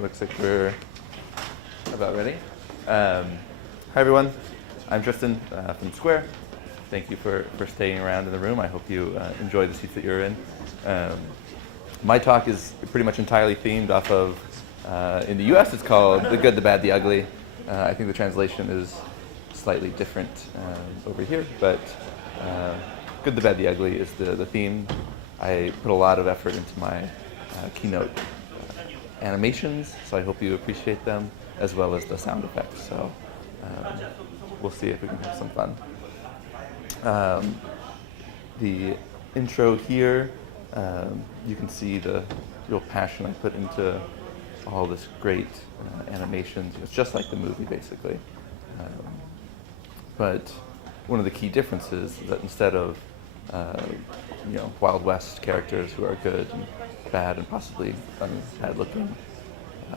Looks like we're about ready. Hi everyone, I'm Tristan from Square. Thank you for staying around in the room. I hope you enjoy the seats that you're in. My talk is pretty much entirely themed off of, in the US it's called The Good, the Bad, the Ugly. I think the translation is slightly different over here, but Good, the Bad, the Ugly is the theme. I put a lot of effort into my keynote animations, so I hope you appreciate them, as well as the sound effects. So we'll see if we can have some fun. The intro here, you can see the real passion I put into all this great animations. It's just like the movie, basically. But one of the key differences is that instead of Wild West characters who are good and bad and possibly bad looking,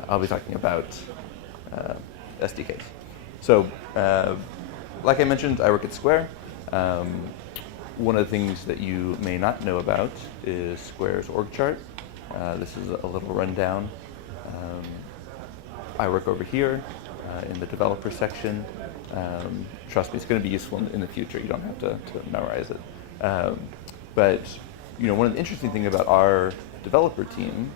I'll be talking about SDKs. So, like I mentioned, I work at Square. One of the things that you may not know about is Square's org chart. This is a little rundown. I work over here in the developer section. Trust me, it's going to be useful in the future. You don't have to memorize it. But one of the interesting things about our developer team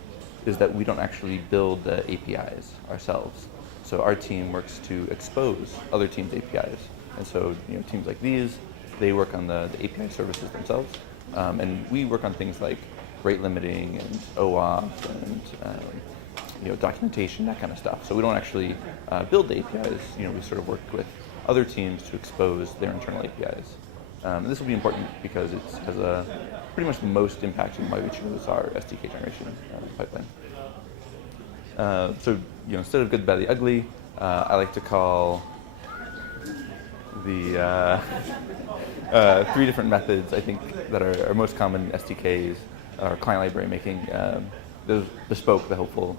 is that we don't actually build the APIs ourselves. So our team works to expose other teams' APIs. And so teams like these, they work on the API services themselves. And we work on things like rate limiting and OAuth and documentation, that kind of stuff. So we don't actually build the APIs. We sort of work with other teams to expose their internal APIs. And this will be important because it has pretty much the most impact on why we chose our SDK generation pipeline. So instead of good, bad, the ugly, I like to call the three different methods I think that are most common in SDKs or client library making. The bespoke, the hopeful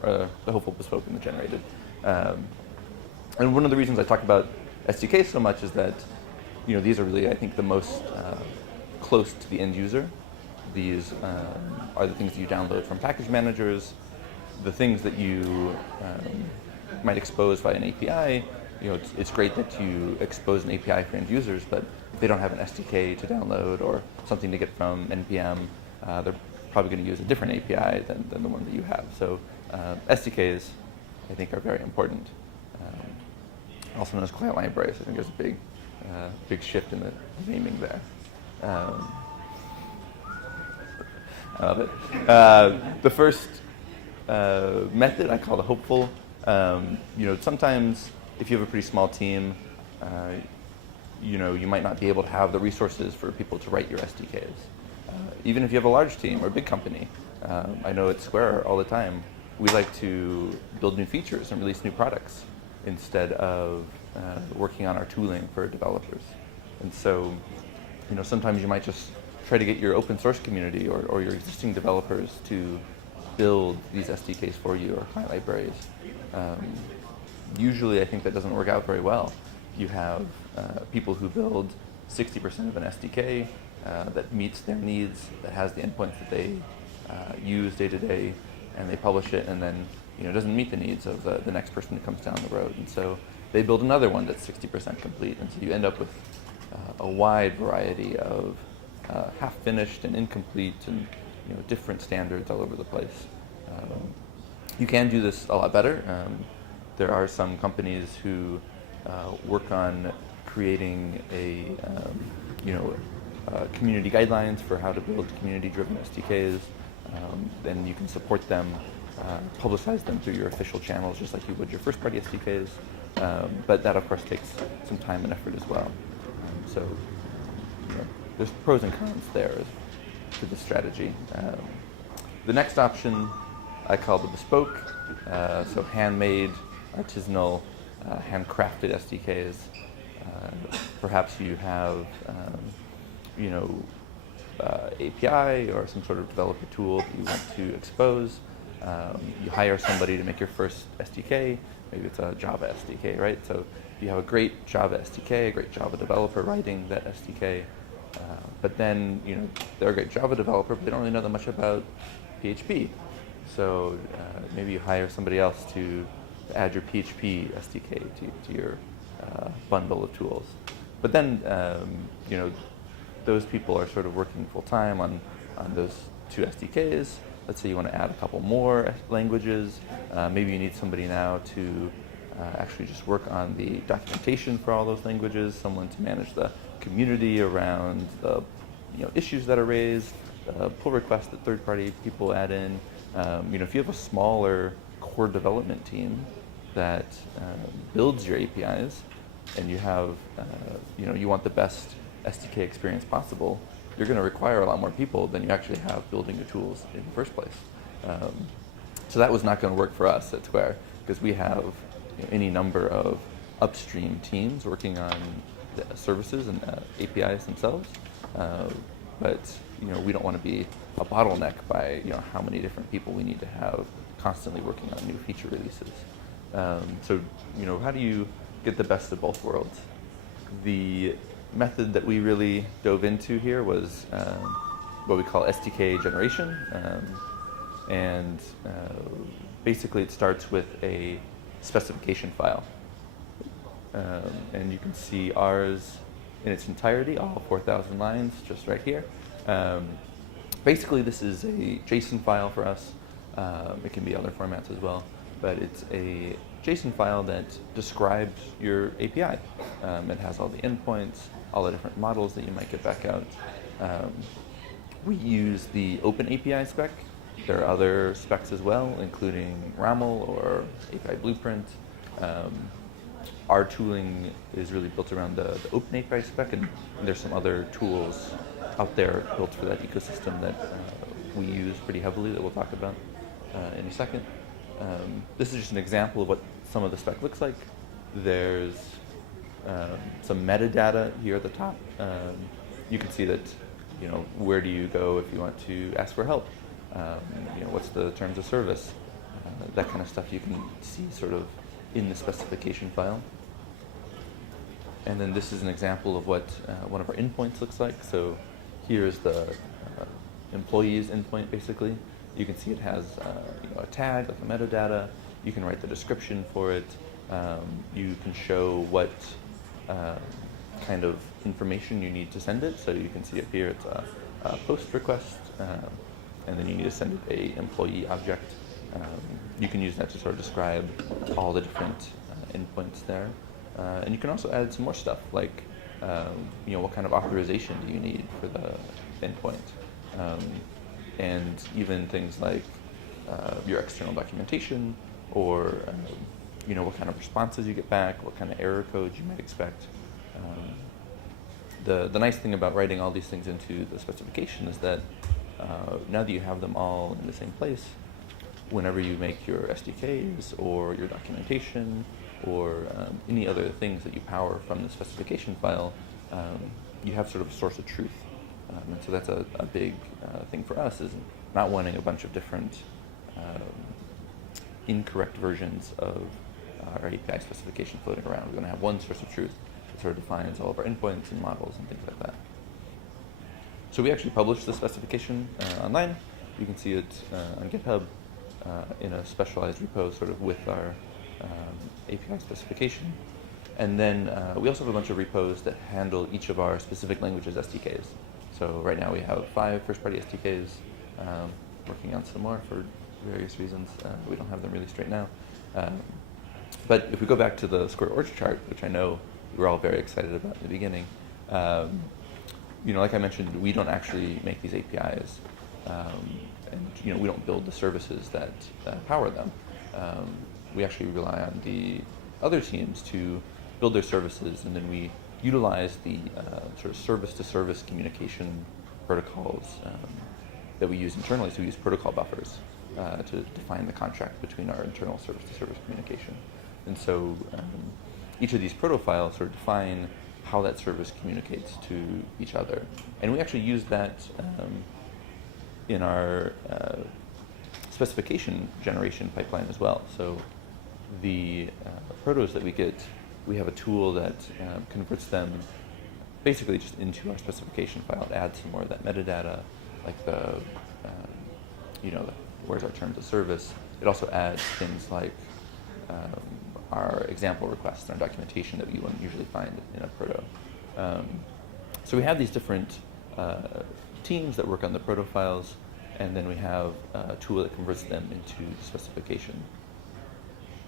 bespoke, and the generated. And one of the reasons I talk about SDKs so much is that these are really, I think, the most close to the end user. These are the things that you download from package managers, the things that you might expose via an API. It's great that you expose an API for end users, but if they don't have an SDK to download or something to get from NPM, they're probably going to use a different API than the one that you have. So SDKs, I think, are very important. Also known as client libraries. I think there's a big shift in the naming there. I love it. The first method I call the hopeful. Sometimes if you have a pretty small team, you might not be able to have the resources for people to write your SDKs. Even if you have a large team or a big company, I know at Square all the time, we like to build new features and release new products instead of working on our tooling for developers. And so, sometimes you might just try to get your open source community or your existing developers to build these SDKs for you or client libraries. Usually, I think that doesn't work out very well. You have people who build 60% of an SDK that meets their needs, that has the endpoints that they use day to day, and they publish it, and then doesn't meet the needs of the next person that comes down the road. And so they build another one that's 60% complete, and so you end up with a wide variety of half-finished and incomplete and different standards all over the place. You can do this a lot better. There are some companies who work on creating community guidelines for how to build community-driven SDKs. Then you can support them, publicize them through your official channels, just like you would your first-party SDKs. But that, of course, takes some time and effort as well. So there's pros and cons there to this strategy. The next option I call the bespoke, so handmade, artisanal, handcrafted SDKs. Perhaps you have API or some sort of developer tool that you want to expose. You hire somebody to make your first SDK. Maybe it's a Java SDK, right? So you have a great Java SDK, a great Java developer writing that SDK. But then, they're a great Java developer, but they don't really know that much about PHP. So maybe you hire somebody else to add your PHP SDK to your bundle of tools. But then, those people are sort of working full time on those two SDKs. Let's say you want to add a couple more languages. Maybe you need somebody now to actually just work on the documentation for all those languages, someone to manage the community around the issues that are raised, pull requests that third-party people add in. If you have a smaller core development team that builds your APIs, and you have, you want the best SDK experience possible, you're going to require a lot more people than you actually have building your tools in the first place. So that was not going to work for us at Square, because we have any number of upstream teams working on the services and APIs themselves. But we don't want to be a bottleneck by how many different people we need to have constantly working on new feature releases. So how do you get the best of both worlds? The method that we really dove into here was what we call SDK generation, and basically it starts with a specification file, and you can see ours in its entirety, all 4,000 lines, just right here. Basically, this is a JSON file for us. It can be other formats as well, but it's a JSON file that describes your API. It has all the endpoints, all the different models that you might get back out. We use the Open API spec. There are other specs as well, including RAML or API Blueprint. Our tooling is really built around the Open API spec, and there's some other tools out there built for that ecosystem that we use pretty heavily that we'll talk about in a second. This is just an example of what some of the spec looks like. There's some metadata here at the top. You can see that, where do you go if you want to ask for help? What's the terms of service? That kind of stuff you can see sort of in the specification file. And then this is an example of what one of our endpoints looks like. So here's the employee's endpoint, basically. You can see it has a tag, like a metadata. You can write the description for it. You can show what kind of information you need to send it. So you can see up here it's a post request, and then you need to send it a employee object. You can use that to sort of describe all the different endpoints there. And you can also add some more stuff, like what kind of authorization do you need for the endpoint, and even things like your external documentation, or what kind of responses you get back, what kind of error codes you might expect. The nice thing about writing all these things into the specification is that now that you have them all in the same place, whenever you make your SDKs or your documentation or any other things that you power from the specification file, you have sort of a source of truth. And so that's a big thing for us, is not wanting a bunch of different incorrect versions of our API specification floating around. We're going to have one source of truth that sort of defines all of our endpoints and models and things like that. So we actually published the specification online. You can see it on GitHub in a specialized repo sort of with our API specification. And then we also have a bunch of repos that handle each of our specific languages SDKs. So right now we have 5 first-party SDKs, working on some more for various reasons. We don't have them released right now. But if we go back to the Square org chart, which I know we were all very excited about in the beginning, like I mentioned, we don't actually make these APIs. And we don't build the services that power them. We actually rely on the other teams to build their services, and then we utilize the sort of service-to-service communication protocols that we use internally. So we use protocol buffers to define the contract between our internal service-to-service communication. And so each of these protofiles sort of define how that service communicates to each other. And we actually use that in our specification generation pipeline as well. So the protos that we get, we have a tool that converts them basically just into our specification file. It adds some more of that metadata, like the where's our terms of service. It also adds things like our example requests and our documentation that you wouldn't usually find in a proto. So we have these different teams that work on the proto files, and then we have a tool that converts them into specification.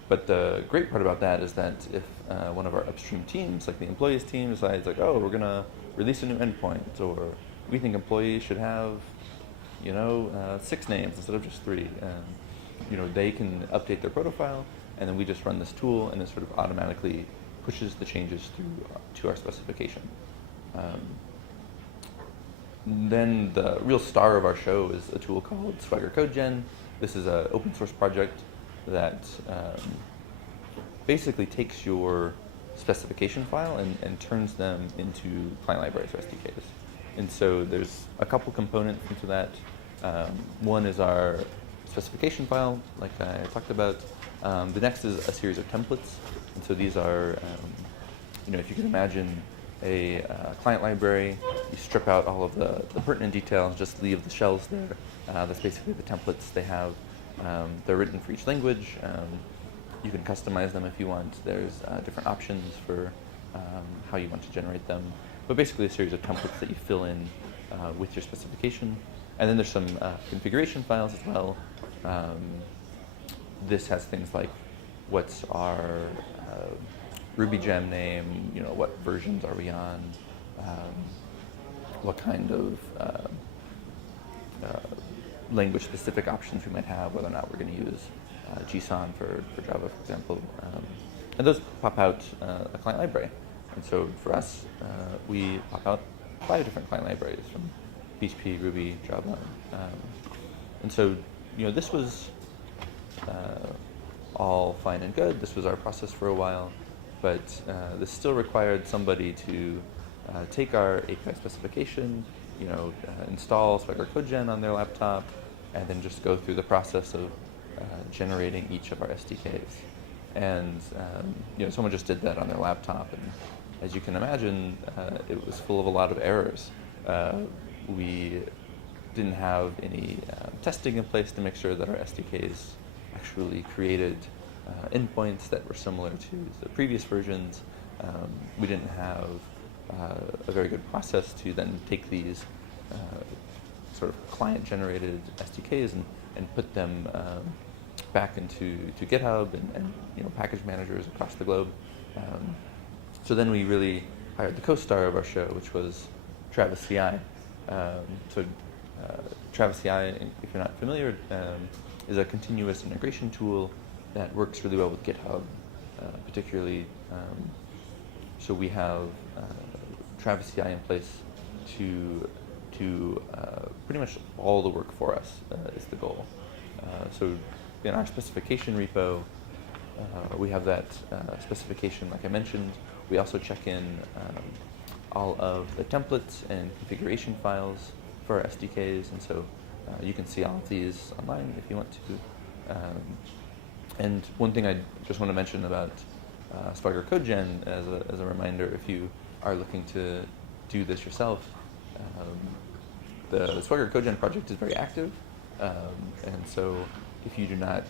But the great part about that is that if one of our upstream teams, like the employees team, decides like, oh, we're going to release a new endpoint, or we think employees should have, 6 names instead of just 3, they can update their proto file, and then we just run this tool, and it sort of automatically pushes the changes through to our specification. Then the real star of our show is a tool called Swagger Code Gen. This is an open source project that basically takes your specification file and turns them into client libraries or SDKs. And so there's a couple components into that. One is our specification file, like I talked about. The next is a series of templates. And so these are, if you can imagine a client library, you strip out all of the pertinent details, just leave the shells there. That's basically the templates they have. They're written for each language. You can customize them if you want. There's different options for how you want to generate them. But basically a series of templates that you fill in with your specification. And then there's some configuration files as well. This has things like what's our Ruby gem name, what versions are we on, what kind of language-specific options we might have, whether or not we're going to use JSON for Java, for example. And those pop out a client library. And so for us, we pop out 5 different client libraries from PHP, Ruby, Java. And so, this was all fine and good. This was our process for a while. But this still required somebody to take our API specification, install Swagger Code Gen on their laptop, and then just go through the process of generating each of our SDKs. And someone just did that on their laptop, and as you can imagine, it was full of a lot of errors. We didn't have any testing in place to make sure that our SDKs actually created endpoints that were similar to the previous versions. We didn't have a very good process to then take these sort of client-generated SDKs and put them back into GitHub and package managers across the globe. So then we really hired the co-star of our show, which was Travis CI. Travis CI, if you're not familiar, is a continuous integration tool that works really well with GitHub, particularly. So we have Travis CI in place to do pretty much all the work for us is the goal. So in our specification repo, we have that specification like I mentioned. We also check in all of the templates and configuration files for our SDKs, and so you can see all of these online if you want to. And one thing I just want to mention about Swagger Code Gen as a reminder, if you are looking to do this yourself, the Swagger Code Gen project is very active, and so if you do not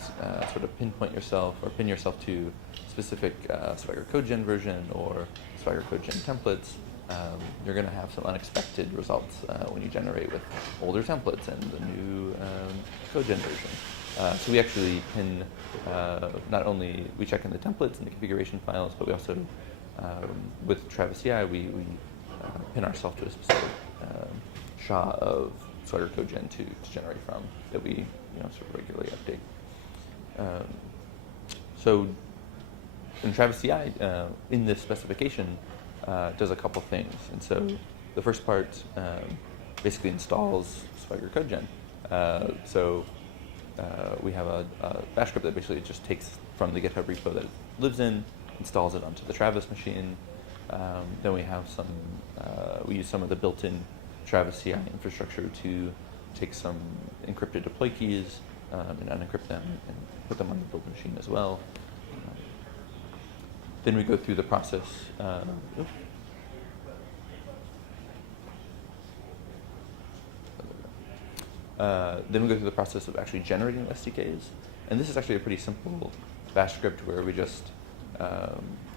sort of pinpoint yourself or pin yourself to specific Swagger Code Gen version or Swagger Code Gen templates, you're going to have some unexpected results when you generate with older templates and the new Code Gen version. So we actually pin, not only we check in the templates and the configuration files, but we also, with Travis CI, we pin ourselves to a specific SHA of Swagger Code Gen to generate from that we sort of regularly update. So in Travis CI, in this specification, does a couple things. And so the first part basically installs Swagger Code Gen. So we have a bash script that basically just takes from the GitHub repo that it lives in, installs it onto the Travis machine. Then we have we use some of the built-in Travis CI infrastructure to take some encrypted deploy keys and unencrypt them and put them on the build machine as well. Then we go through the process. Then we go through the process of actually generating the SDKs. And this is actually a pretty simple bash script where we just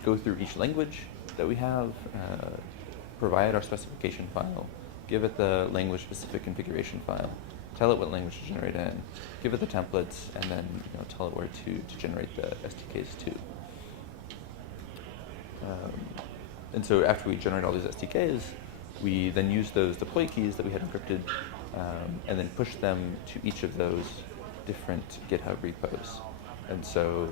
go through each language that we have, provide our specification file, give it the language-specific configuration file, tell it what language to generate in, give it the templates, and then tell it where to generate the SDKs to. And so after we generate all these SDKs, we then use those deploy keys that we had encrypted and then push them to each of those different GitHub repos. And so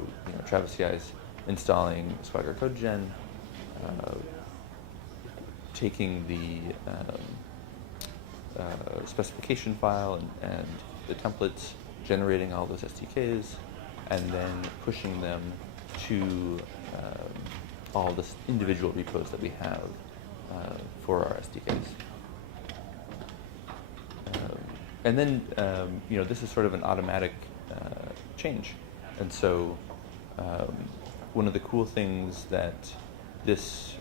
Travis CI is installing Swagger CodeGen, taking the specification file and the templates, generating all those SDKs, and then pushing them to all the individual repos that we have for our SDKs. And then, this is sort of an automatic change. And so one of the cool things that this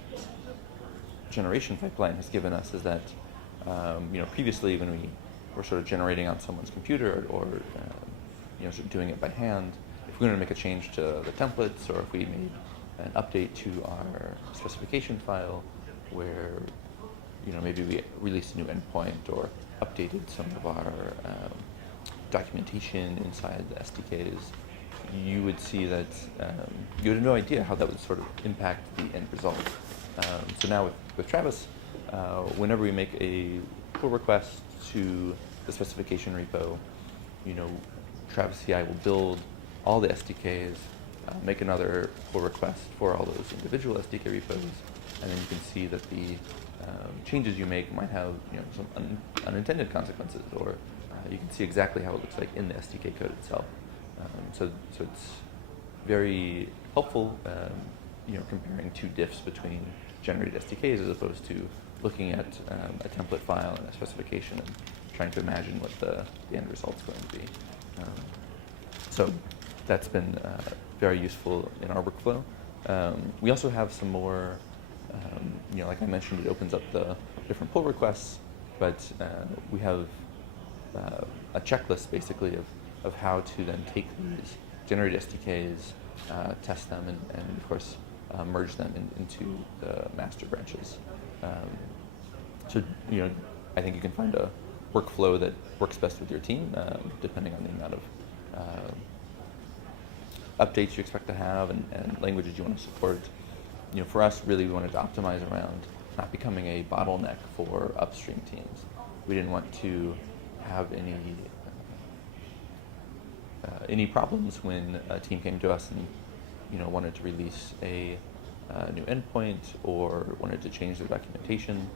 generation pipeline has given us is that, previously when we were sort of generating on someone's computer or sort of doing it by hand, if we wanted to make a change to the templates or if we made an update to our specification file where, maybe we released a new endpoint or updated some of our documentation inside the SDKs, you would see that you would have no idea how that would sort of impact the end result. So now with Travis, whenever we make a pull request to the specification repo, Travis CI will build all the SDKs, make another pull request for all those individual SDK repos, and then you can see that the changes you make might have some unintended consequences, or you can see exactly how it looks like in the SDK code itself. So it's very helpful, comparing two diffs between generated SDKs as opposed to looking at a template file and a specification and trying to imagine what the end result's going to be. So that's been very useful in our workflow. We also have some more, like I mentioned, it opens up the different pull requests, but we have a checklist basically of how to then take these generated SDKs, test them, and of course merge them into the master branches. So I think you can find a workflow that works best with your team, depending on the amount of updates you expect to have and languages you want to support. For us, really, we wanted to optimize around not becoming a bottleneck for upstream teams. We didn't want to have any problems when a team came to us and wanted to release a new endpoint or wanted to change their documentation.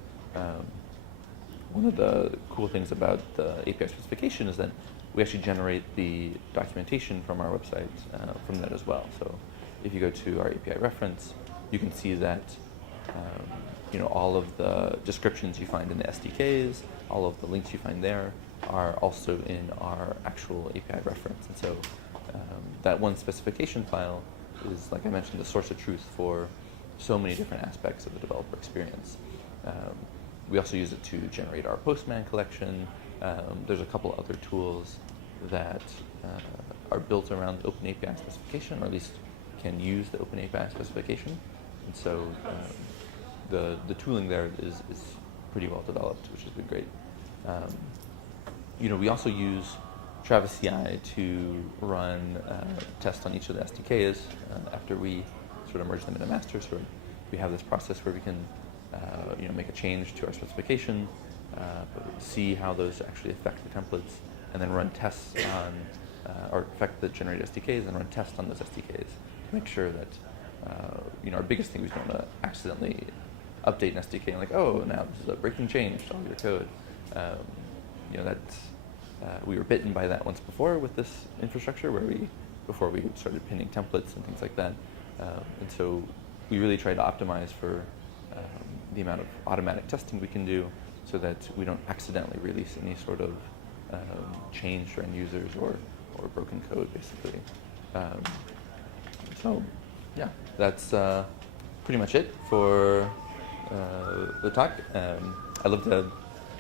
One of the cool things about the API specification is that we actually generate the documentation from our website from that as well. So if you go to our API reference, you can see that all of the descriptions you find in the SDKs, all of the links you find there are also in our actual API reference. And so that one specification file is, like I mentioned, the source of truth for so many different aspects of the developer experience. We also use it to generate our Postman collection. There's a couple other tools that are built around the OpenAPI specification, or at least can use the OpenAPI specification. And so the tooling there is pretty well developed, which has been great. We also use Travis CI to run tests on each of the SDKs after we sort of merge them into master. So we have this process where we can make a change to our specification, see how those actually affect the templates, and then run tests on, or affect the generated SDKs, and run tests on those SDKs to make sure that, our biggest thing is we don't want to accidentally update an SDK and oh, now this is a breaking change to all your code. We were bitten by that once before with this infrastructure before we started pinning templates and things like that. And so we really try to optimize for the amount of automatic testing we can do so that we don't accidentally release any sort of change for end users or broken code, basically. So yeah, that's pretty much it for the talk. I'd love to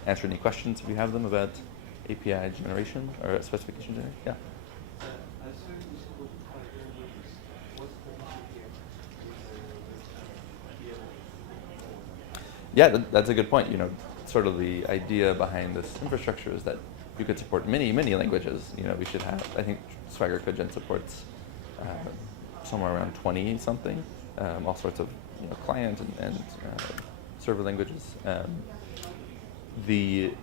answer any questions if you have them about API generation or specification generation? Yeah. Yeah, that's a good point. You know, sort of the idea behind this infrastructure is that you could support many, many languages. You know, we should have, I think Swagger CodeGen supports somewhere around 20 something, all sorts of client and server languages. The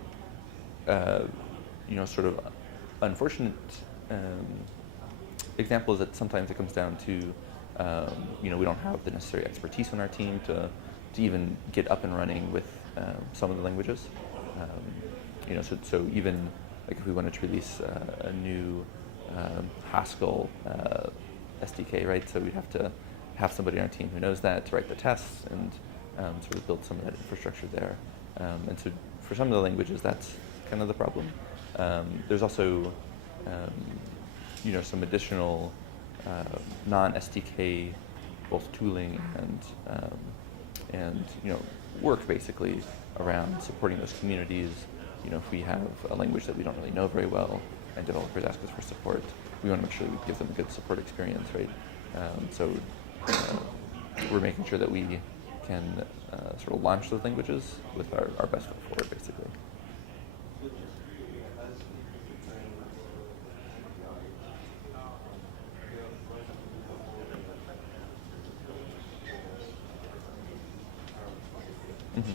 sort of unfortunate example is that sometimes it comes down to we don't have the necessary expertise on our team to even get up and running with some of the languages. So even like if we wanted to release a new Haskell SDK, right? So we'd have to have somebody on our team who knows that to write the tests and sort of build some of that infrastructure there. And so for some of the languages, that's kind of the problem. There's also some additional non-SDK both tooling and work basically around supporting those communities. If we have a language that we don't really know very well and developers ask us for support, we want to make sure that we give them a good support experience, right? So we're making sure that we can sort of launch those languages with our best foot forward, basically. Mm-hmm.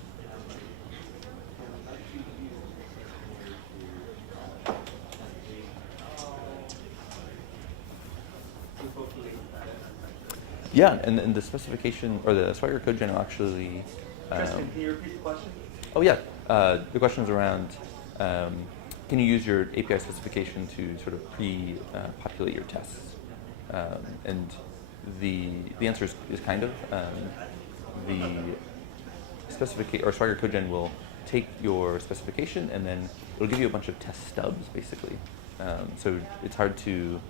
Yeah, and the specification, or the Swagger CodeGen actually... Tristan, can you repeat the question? Oh yeah, the question is around, can you use your API specification to sort of pre-populate your tests? And the answer is kind of. The specification, or Swagger CodeGen will take your specification and then it'll give you a bunch of test stubs, basically. So it's hard to,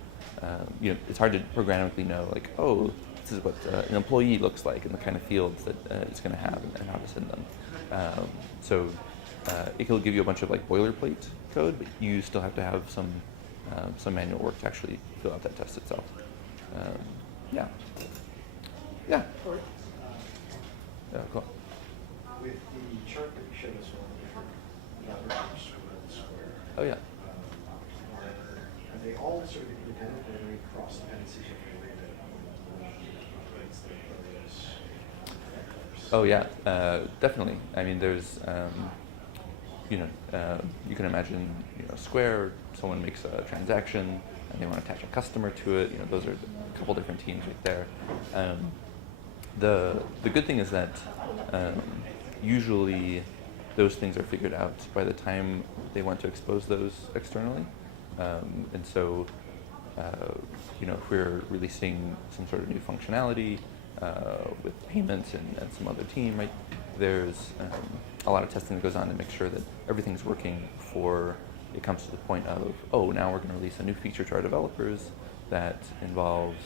it's hard to programmatically know, like, oh, this is what an employee looks like and the kind of fields that it's going to have and how to send them. So it will give you a bunch of like boilerplate code, but you still have to have some manual work to actually fill out that test itself. Yeah. Yeah. Yeah, cool. With the chart that you showed us on the Square, Oh yeah. Are they all sort of independent, or are there any cross dependencies you can relate against the various? Oh yeah, definitely. I mean, there's, you can imagine, Square, someone makes a transaction and they want to attach a customer to it. Those are a couple different teams right there. The good thing is that usually those things are figured out by the time they want to expose those externally. And so, if we're releasing some sort of new functionality with payments and some other team, right, there's a lot of testing that goes on to make sure that everything's working before it comes to the point of, oh, now we're going to release a new feature to our developers that involves,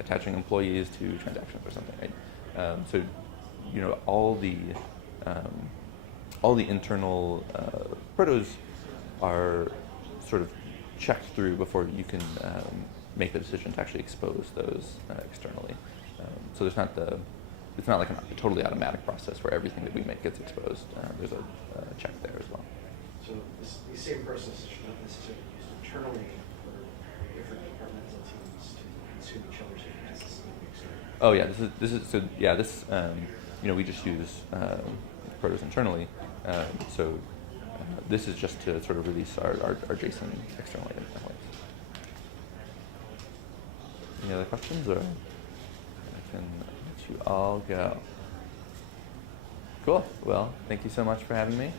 attaching employees to transactions or something, right? So, all the internal protos are sort of checked through before you can make the decision to actually expose those externally. So it's not like a totally automatic process where everything that we make gets exposed. There's a check there as well. So these same processes should not necessarily be used internally for different departmental teams to consume each other's tests. Oh yeah, we just use protos internally. So this is just to sort of release our JSON externally. Any other questions, or I can let you all go? Cool. Well, thank you so much for having me.